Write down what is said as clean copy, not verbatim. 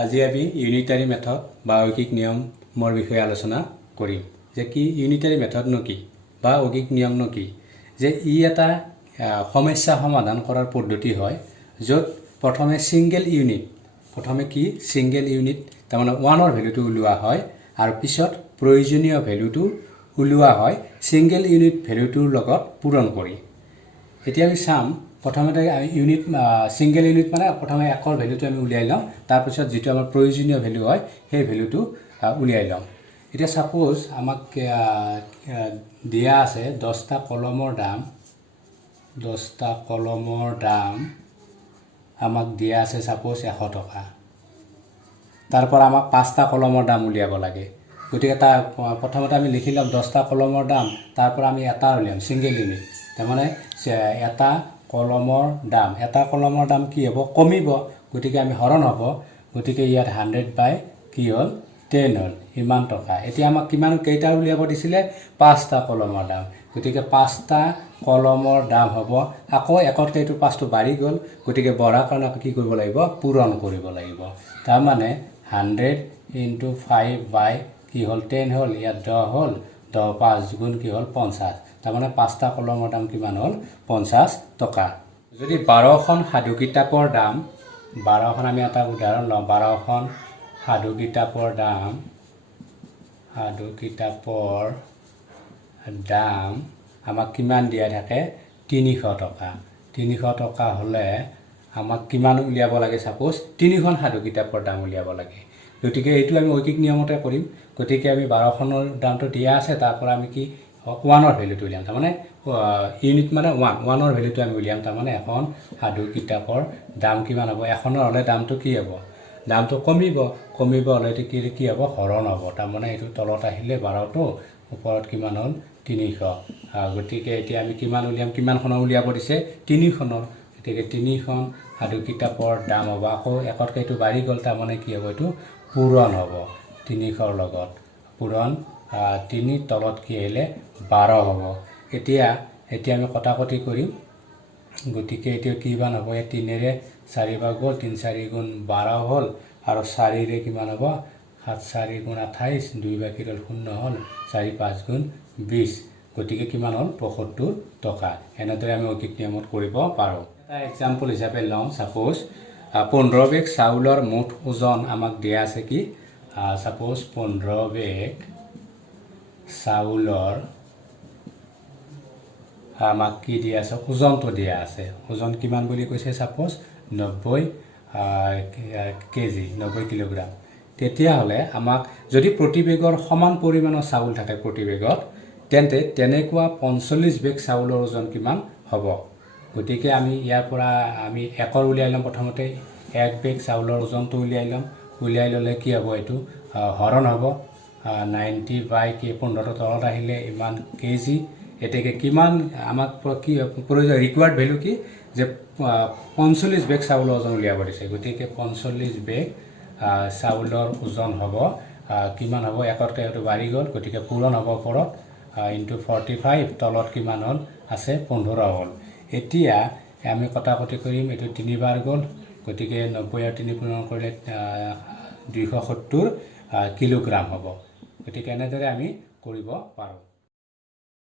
আজি আমি ইউনিটাৰী মেথড বা ঐকিক নিয়মৰ বিষয়ে আলোচনা কৰিম যে কি ইউনিটাৰী মেথডনো কি বা ঐকিক নিয়মনো কি যে ই এটা সমস্যা সমাধান কৰাৰ পদ্ধতি হয় য'ত প্ৰথমে সিঙ্গেল ইউনিট তাৰমানে 1 ৰ ভ্যালুটো উলিওৱা হয় আৰু পিছত প্ৰয়োজনীয় ভ্যালুটো উলিওৱা হয় সিঙ্গেল ইউনিট ভ্যালুটোৰ লগত পূৰণ কৰি এতিয়া আমি চাম প্ৰথমতে ইউনিট সিঙ্গেল ইউনিট মানে প্ৰথমে 1 ৰ ভ্যালুটো আমি উলিয়াই লম তাৰ পিছত যেটো আমাৰ প্ৰয়োজনীয় ভ্যালু হয় সেই ভ্যালুটো উলিয়াই লম এতিয়া সাপোজ আমাক দিয়া আছে 10টা কলমৰ দাম আমাক দিয়া আছে সাপোজ 100 টকা তাৰপৰ আমাক 5টা কলমৰ দাম উলিয়াব লাগে গতিকে তা প্ৰথমতে আমি লিখিলাম 10টা কলমৰ দাম তাৰপৰ আমি এটা উলিয়াম সিঙ্গেল ইউনিট তাৰ মানে এটা কলমৰ দাম কি হ'ব কমিব গতিকে আমি হৰণ হ'ব গতিকে ইয়াত 100 বাই কি হ'ল 10 হ'ল ইমান টকা এতিয়া আমাক কিমান কেইটা উলিয়াব দিছিলে 5টা কলমৰ দাম গতিকে 5টা কলমৰ দাম হ'ব আকৌ একতকে এইটো 5টো বাঢ়ি গ'ল গতিকে বঢ়াৰ কাৰণে কি কৰিব লাগিব পূৰণ কৰিব লাগিব তাৰ মানে 100 * 5 বাই কি হ'ল 10 হ'ল ইয়াত 10 হ'ল 10 5 গুণ কি হ'ল 50 তাৰ মানে 5টা কলমৰ দাম কিমান হ'ল 50 টকা যদি 12খন সাধু কিতাপৰ দাম 12খন আমি এটা উদাহৰণ লওঁ 12খন সাধু কিতাপৰ দাম আমাক কিমান দিয়া থাকে 300 টকা 300 টকা হলে আমাক কিমান উলিয়াব লাগে সাপোজ 3খন সাধু কিতাপৰ দাম উলিয়াব লাগে গতিকে এইটো আমি ঐকিক নিয়মতে কৰিম গতিকে আমি 12খনৰ দামটো দিয়া আছে তাৰ পৰা আমি কি 1 ৰ ভ্যালুটো উলিয়াম তাৰ মানে ইউনিট মানে 1 ৰ ভ্যালুটো আমি উলিয়াম তাৰ মানে এখন সাধু কিতাপৰ দাম কিমান হ'ব এখনৰ হলে দামটো কি হ'ব দামটো কমিব হলে কি হ'ব হৰণ হ'ব তাৰ মানে এইটো তলত আহিলে 12টো ওপৰত কিমান হ'ল 300 গতিকে এতিয়া আমি কিমান উলিয়াম কিমানখন উলিয়াব দিছে 3খনৰ গতিকে 3খন সাধু কিতাপৰ দাম হ'ব আকৌ একতকে এইটো বাঢ়ি গ'ল তাৰ মানে কি হ'ব এইটো পূৰণ হ'ব 300ৰ লগত পূৰণ 3 তলত কি আহিলে 12 হ'ব এতিয়া আমি কটাকটি কৰিম গতিকে এতিয়া কিমান হ'ব 3 ৰে 4 বাৰ গ'ল 3 4 গুণ 12 হ'ল আৰু 4 ৰে কিমান হ'ব 7 4 গুণ 28 2 বাকি হ'ল 0 হ'ল 4 5 গুণ 20 গতিকে কিমান হ'ল 75 টকা এনেদৰে আমি ঐকিক নিয়মত কৰিব পাৰোঁ এটা এক্সাম্পল হিচাপে লওঁ সাপোজ 15 বেগ চাউলৰ মুঠ ওজন আমাক দিয়া আছে কি সাপোজ 15 বেগ চাউলৰ আমাক কি দিয়া আছে ওজনটো দিয়া আছে ওজন কিমান বুলি কৈছে সাপোজ 90 কেজি 90 কিলোগ্ৰাম তেতিয়া হলে আমাক যদি প্ৰতি বেগৰ সমান পৰিমাণৰ চাউল থাকে প্ৰতি বেগত তেন্তে তেনেকুৱা 45 বেগ চাউলৰ ওজন কিমান হ'ব গতিকে আমি ইয়াৰ পৰা আমি 1 উলিয়াই লম প্ৰথমতে 1 বেগ চাউলৰ ওজনটো উলিয়াই ললে কি হ'ব এইটো হৰণ হ'ব 90 বাই কি 15 তলত আহিলে ইমান কেজি এতেকে কিমান আমাক কি প্ৰয়োজন ৰিকোয়াৰ্ড ভ্যালু কি যে 45 বেগ চাউলৰ ওজন উলিয়াব দিছে গতিকে 45 বেগ চাউলৰ ওজন হ'ব কিমান হ'ব একতকে এইটো বাঢ়ি গ'ল গতিকে পূৰণ হ'ব ওপৰত * 45 তলত কিমান হ'ল আছে 15 হ'ল এতিয়া আমি কটাকটি কৰিম এইটো 3 বাৰ গ'ল গতিকে 90 আৰু 3 পূৰণ কৰিলে 270 কিলোগ্ৰাম হ'ব গতিকে এনেদৰে আমি কৰিব পাৰোঁ